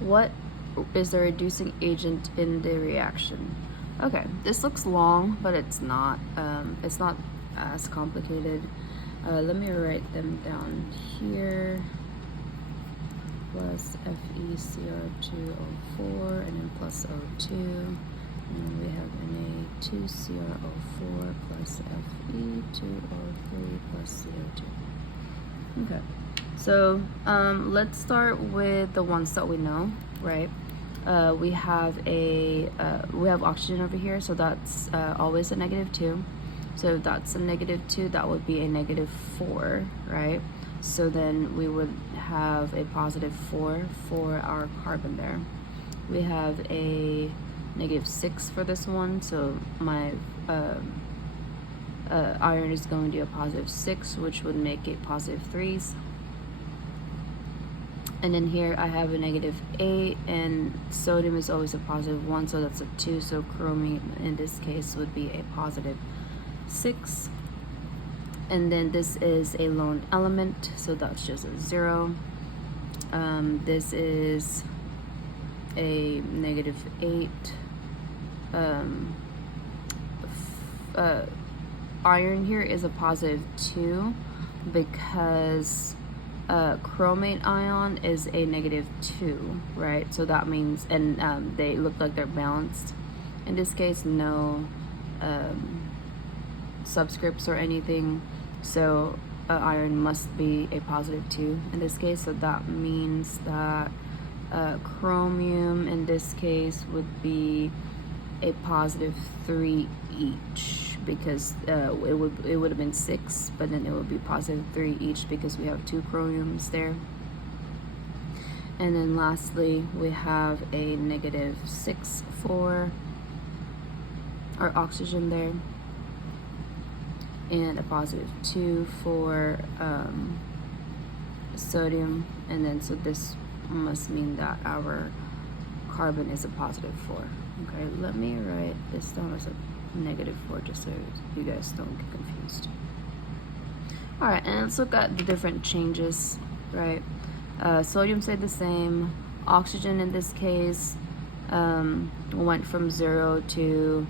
What is the reducing agent in the reaction? Okay, this looks long, but it's not as complicated. Let me write them down here. Plus FeCr2O4 and then plus O2. And then we have Na2Cr04 plus Fe2O3 plus CO2. Okay, so let's start with the ones that we know, right? We have oxygen over here, so that's always a -2. So if that's a -2, that would be a -4, right? So then we would have a +4 for our carbon there. We have a -6 for this one, so my iron is going to be a +6, which would make it +3s. And then here I have a -8, and sodium is always a +1, so that's a 2. So chromium in this case would be a +6. And then this is a lone element, so that's just a 0. This is a -8. Iron here is a +2 because chromate ion is a -2, right? So that means, and they look like they're balanced. In this case, no subscripts or anything, so iron must be a +2 in this case. So that means that chromium in this case would be a +3 each, because it would have been 6, but then it would be +3 each because we have 2 chromiums there. And then lastly, we have a -6 for our oxygen there, and a +2 for sodium. And then so this must mean that our carbon is a +4. Okay, let me write this down as a -4 just so you guys don't get confused. All right, and let's look at the different changes, right? Sodium stayed the same. Oxygen in this case went from 0 to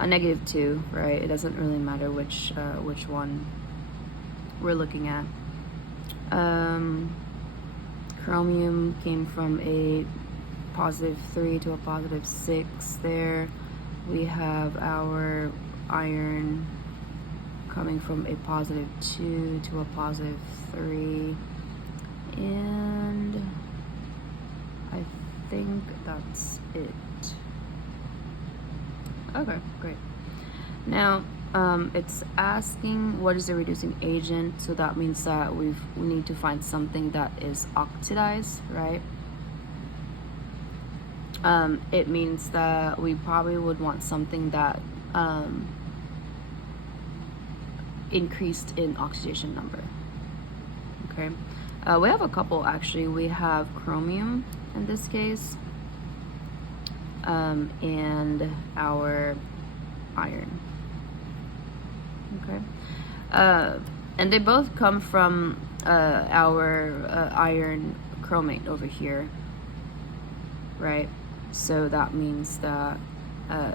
a -2, right? It doesn't really matter which one we're looking at. Chromium came from a +3 to a +6 there. We have our iron coming from a +2 to a +3, and I think that's it. Okay, great. Now it's asking what is the reducing agent, so that means that we need to find something that is oxidized, right? It means that we probably would want something that increased in oxidation number. Okay, we have a couple actually. We have chromium in this case, and our iron. Okay, and they both come from our iron chromate over here, right? So that means that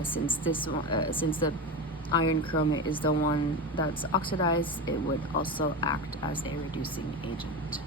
since the iron chromate is the one that's oxidized, it would also act as a reducing agent.